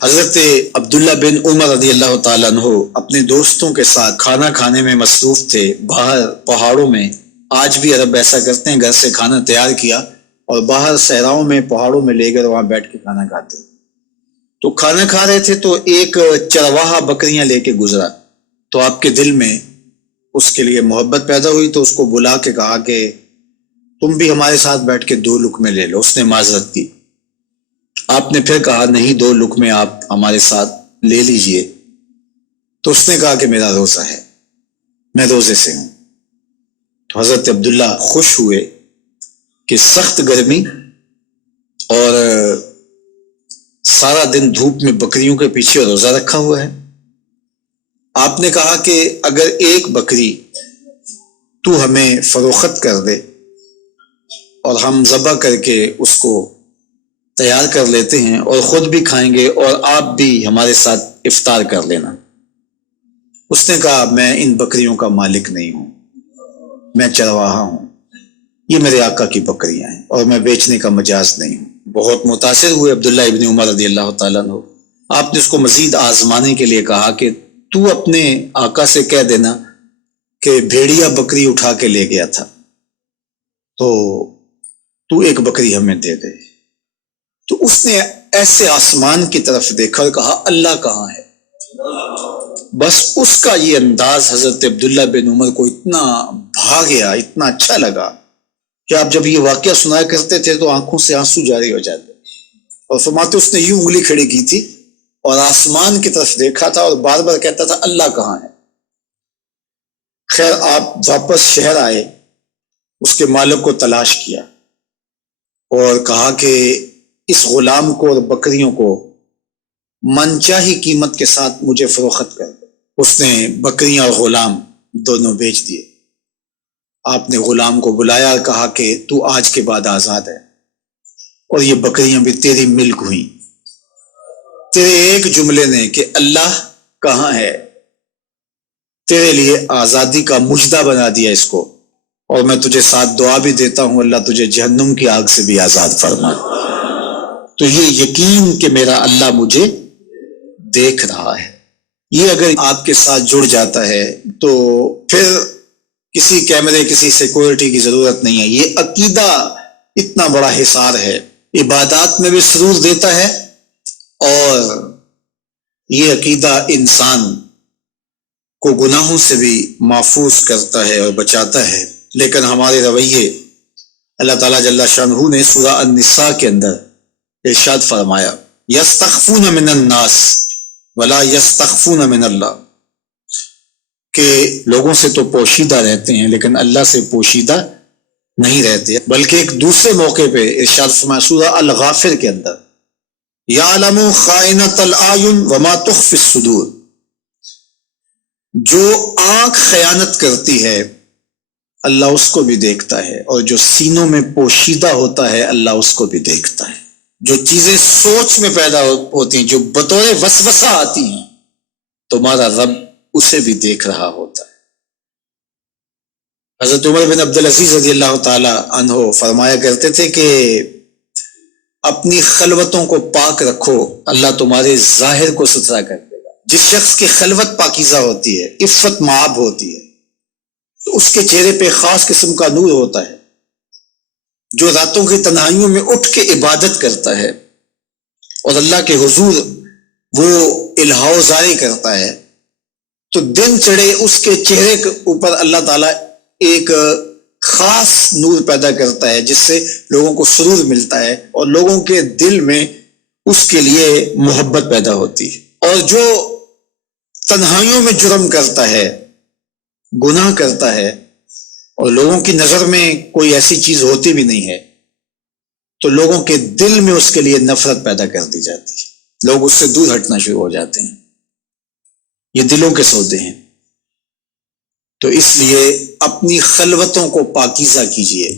حضرت عبداللہ بن عمر رضی اللہ تعالیٰ عنہ اپنے دوستوں کے ساتھ کھانا کھانے میں مصروف تھے باہر پہاڑوں میں۔ آج بھی عرب ایسا کرتے ہیں، گھر سے کھانا تیار کیا اور باہر صحراؤں میں پہاڑوں میں لے کر وہاں بیٹھ کے کھانا کھاتے۔ تو کھانا کھا رہے تھے تو ایک چرواہا بکریاں لے کے گزرا، تو آپ کے دل میں اس کے لیے محبت پیدا ہوئی، تو اس کو بلا کے کہا کہ تم بھی ہمارے ساتھ بیٹھ کے 2 لقمے لے لو۔ اس نے معذرت کی۔ آپ نے پھر کہا نہیں، 2 لقمے آپ ہمارے ساتھ لے لیجئے۔ تو اس نے کہا کہ میرا روزہ ہے، میں روزے سے ہوں۔ تو حضرت عبداللہ خوش ہوئے کہ سخت گرمی اور سارا دن دھوپ میں بکریوں کے پیچھے روزہ رکھا ہوا ہے۔ آپ نے کہا کہ اگر ایک بکری تو ہمیں فروخت کر دے اور ہم ذبح کر کے اس کو تیار کر لیتے ہیں اور خود بھی کھائیں گے اور آپ بھی ہمارے ساتھ افطار کر لینا۔ اس نے کہا میں ان بکریوں کا مالک نہیں ہوں، میں چرواہا ہوں، یہ میرے آقا کی بکریاں ہیں اور میں بیچنے کا مجاز نہیں ہوں۔ بہت متاثر ہوئے عبداللہ ابن عمر رضی اللہ تعالیٰ عنہ۔ آپ نے اس کو مزید آزمانے کے لیے کہا کہ تو اپنے آقا سے کہہ دینا کہ بھیڑیا بکری اٹھا کے لے گیا تھا، تو ایک بکری ہمیں دے دے۔ تو اس نے ایسے آسمان کی طرف دیکھا اور کہا اللہ کہاں ہے؟ بس اس کا یہ انداز حضرت عبداللہ بن عمر کو اتنا بھا گیا، اتنا اچھا لگا کہ آپ جب یہ واقعہ سنایا کرتے تھے تو آنکھوں سے آنسو جاری ہو جاتے، اور فرماتے اس نے یوں انگلی کھڑی کی تھی اور آسمان کی طرف دیکھا تھا اور بار بار کہتا تھا اللہ کہاں ہے؟ خیر آپ واپس شہر آئے، اس کے مالک کو تلاش کیا اور کہا کہ اس غلام کو اور بکریوں کو من چاہی قیمت کے ساتھ مجھے فروخت کر دو۔ اس نے بکریاں اور غلام دونوں بیچ دیے۔ آپ نے غلام کو بلایا اور کہا کہ تو آج کے بعد آزاد ہے اور یہ بکریاں بھی تیری ملک ہوئیں۔ تیرے ایک جملے نے کہ اللہ کہاں ہے تیرے لیے آزادی کا مجدہ بنا دیا اس کو، اور میں تجھے ساتھ دعا بھی دیتا ہوں اللہ تجھے جہنم کی آگ سے بھی آزاد فرمائے۔ تو یہ یقین کہ میرا اللہ مجھے دیکھ رہا ہے، یہ اگر آپ کے ساتھ جڑ جاتا ہے تو پھر کسی کیمرے کسی سیکورٹی کی ضرورت نہیں ہے۔ یہ عقیدہ اتنا بڑا حصار ہے، عبادات میں بھی سرور دیتا ہے، اور یہ عقیدہ انسان کو گناہوں سے بھی محفوظ کرتا ہے اور بچاتا ہے۔ لیکن ہمارے رویے، اللہ تعالیٰ جل شانہ نے سورہ النساء کے اندر ارشاد فرمایا یستخفون من الناس ولا یستخفون من اللہ، کہ لوگوں سے تو پوشیدہ رہتے ہیں لیکن اللہ سے پوشیدہ نہیں رہتے۔ بلکہ ایک دوسرے موقع پہ ارشاد فرمایا سورہ الغافر کے اندر یعلم خائنۃ الاعین وما تخفی الصدور، جو آنکھ خیانت کرتی ہے اللہ اس کو بھی دیکھتا ہے، اور جو سینوں میں پوشیدہ ہوتا ہے اللہ اس کو بھی دیکھتا ہے۔ جو چیزیں سوچ میں پیدا ہوتی ہیں، جو بطور وسوسہ آتی ہیں، تمہارا رب اسے بھی دیکھ رہا ہوتا ہے۔ حضرت عمر بن عبدالعزیز رضی اللہ تعالی عنہ فرمایا کرتے تھے کہ اپنی خلوتوں کو پاک رکھو، اللہ تمہارے ظاہر کو ستھرا کر دے گا۔ جس شخص کی خلوت پاکیزہ ہوتی ہے، عفت معاب ہوتی ہے، تو اس کے چہرے پہ خاص قسم کا نور ہوتا ہے۔ جو راتوں کی تنہائیوں میں اٹھ کے عبادت کرتا ہے اور اللہ کے حضور وہ الہا و زاری کرتا ہے، تو دن چڑھے اس کے چہرے کے اوپر اللہ تعالیٰ ایک خاص نور پیدا کرتا ہے، جس سے لوگوں کو سرور ملتا ہے اور لوگوں کے دل میں اس کے لیے محبت پیدا ہوتی ہے۔ اور جو تنہائیوں میں جرم کرتا ہے، گناہ کرتا ہے، اور لوگوں کی نظر میں کوئی ایسی چیز ہوتی بھی نہیں ہے، تو لوگوں کے دل میں اس کے لیے نفرت پیدا کر دی جاتی ہے، لوگ اس سے دور ہٹنا شروع ہو جاتے ہیں۔ یہ دلوں کے سودے ہیں۔ تو اس لیے اپنی خلوتوں کو پاکیزہ کیجیے۔